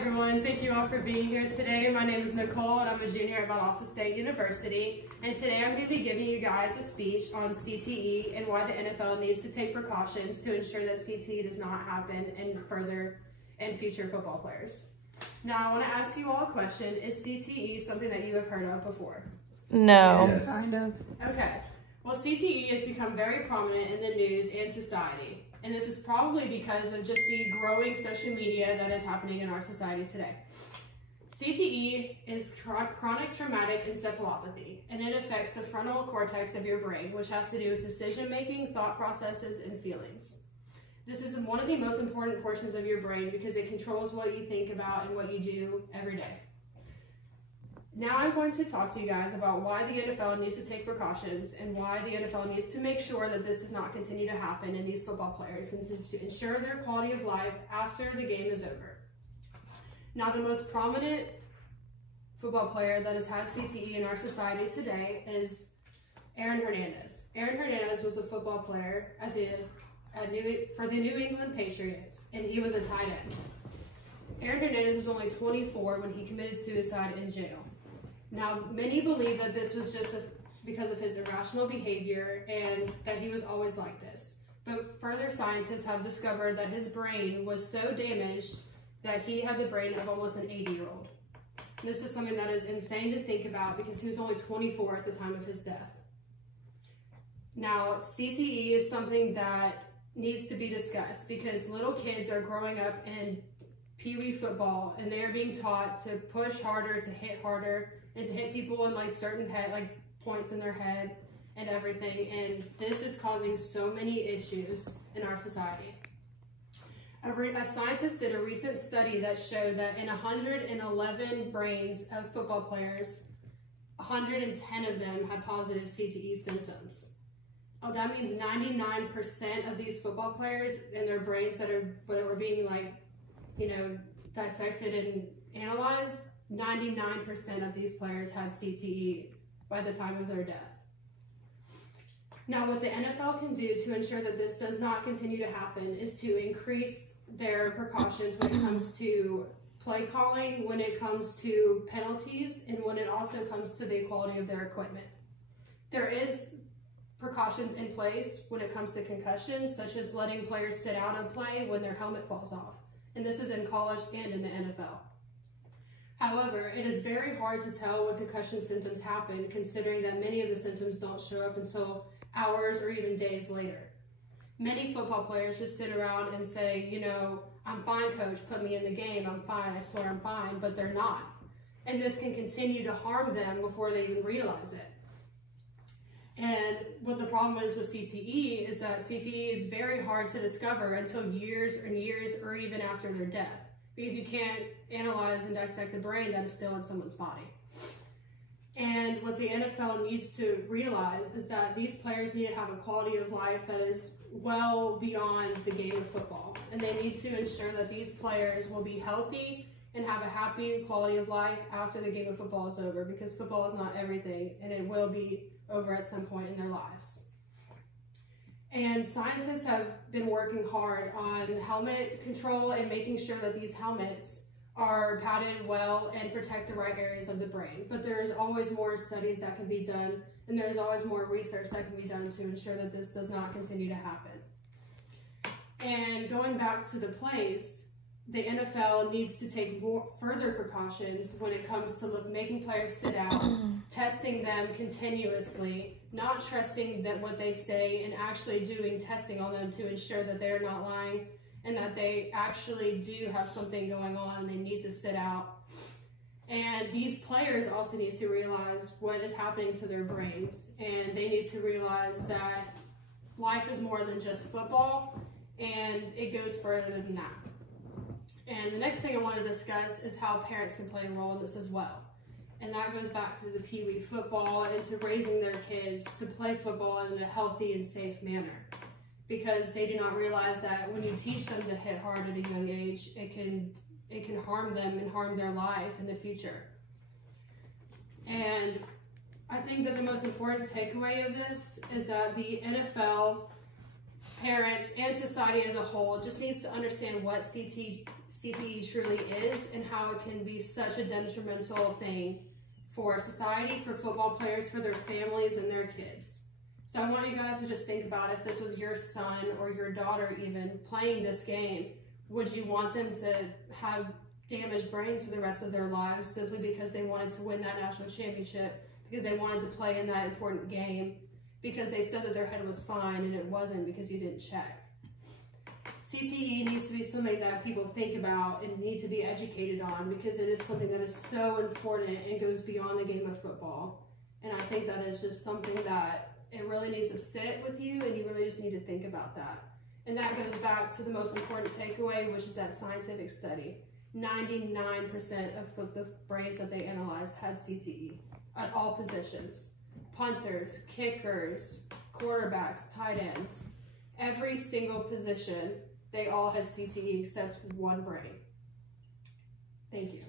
everyone, thank you all for being here today. My name is Nicole and I'm a junior at Valdosta State University. And today I'm going to be giving you guys a speech on CTE and why the NFL needs to take precautions to ensure that CTE does not happen in future football players. Now I want to ask you all a question. Is CTE something that you have heard of before? No. Yes. Kind of. Okay. Well, CTE has become very prominent in the news and society. And this is probably because of just the growing social media that is happening in our society today. CTE is chronic traumatic encephalopathy, and it affects the frontal cortex of your brain, which has to do with decision-making, thought processes, and feelings. This is one of the most important portions of your brain because it controls what you think about and what you do every day. Now I'm going to talk to you guys about why the NFL needs to take precautions and why the NFL needs to make sure that this does not continue to happen in these football players and to ensure their quality of life after the game is over. Now, the most prominent football player that has had CTE in our society today is Aaron Hernandez. Aaron Hernandez was a football player for the New England Patriots, and he was a tight end. Aaron Hernandez was only 24 when he committed suicide in jail. Now, many believe that this was just because of his irrational behavior and that he was always like this. But further scientists have discovered that his brain was so damaged that he had the brain of almost an 80-year-old. This is something that is insane to think about because he was only 24 at the time of his death. Now, CTE is something that needs to be discussed because little kids are growing up in Pee Wee football and they are being taught to push harder, to hit harder, and to hit people in like certain points in their head and everything. And this is causing so many issues in our society. A scientist did a recent study that showed that in 111 brains of football players, 110 of them had positive CTE symptoms. Oh, that means 99% of these football players in their brains that were being dissected and analyzed, 99% of these players had CTE by the time of their death. Now, what the NFL can do to ensure that this does not continue to happen is to increase their precautions when it comes to play calling, when it comes to penalties, and when it also comes to the quality of their equipment. There is precautions in place when it comes to concussions, such as letting players sit out of play when their helmet falls off. And this is in college and in the NFL. However, it is very hard to tell when concussion symptoms happen, considering that many of the symptoms don't show up until hours or even days later. Many football players just sit around and say, I'm fine, coach, put me in the game, I'm fine, I swear I'm fine, but they're not. And this can continue to harm them before they even realize it. And what the problem is with CTE is that CTE is very hard to discover until years and years or even after their death, because you can't analyze and dissect a brain that is still in someone's body. And what the NFL needs to realize is that these players need to have a quality of life that is well beyond the game of football. And they need to ensure that these players will be healthy and have a happy quality of life after the game of football is over, because football is not everything and it will be over at some point in their lives. And scientists have been working hard on helmet control and making sure that these helmets are padded well and protect the right areas of the brain. But there's always more studies that can be done, and there's always more research that can be done to ensure that this does not continue to happen. And going back to the plays, the NFL needs to take further precautions when it comes to making players sit out, testing them continuously, not trusting what they say, and actually doing testing on them to ensure that they're not lying and that they actually do have something going on and they need to sit out. And these players also need to realize what is happening to their brains, and they need to realize that life is more than just football, and it goes further than that. And the next thing I want to discuss is how parents can play a role in this as well. And that goes back to the Pee Wee football and to raising their kids to play football in a healthy and safe manner. Because they do not realize that when you teach them to hit hard at a young age, it can harm them and harm their life in the future. And I think that the most important takeaway of this is that the NFL, parents, and society as a whole just needs to understand what CTE CTE truly is and how it can be such a detrimental thing for society, for football players, for their families and their kids. So I want you guys to just think about if this was your son or your daughter even playing this game, would you want them to have damaged brains for the rest of their lives simply because they wanted to win that national championship, because they wanted to play in that important game, because they said that their head was fine and it wasn't because you didn't check? CTE needs to be something that people think about and need to be educated on, because it is something that is so important and goes beyond the game of football. And I think that is just something that it really needs to sit with you, and you really just need to think about that. And that goes back to the most important takeaway, which is that scientific study. 99% of the brains that they analyzed had CTE at all positions. Punters, kickers, quarterbacks, tight ends. Every single position, they all had CTE except one brain. Thank you.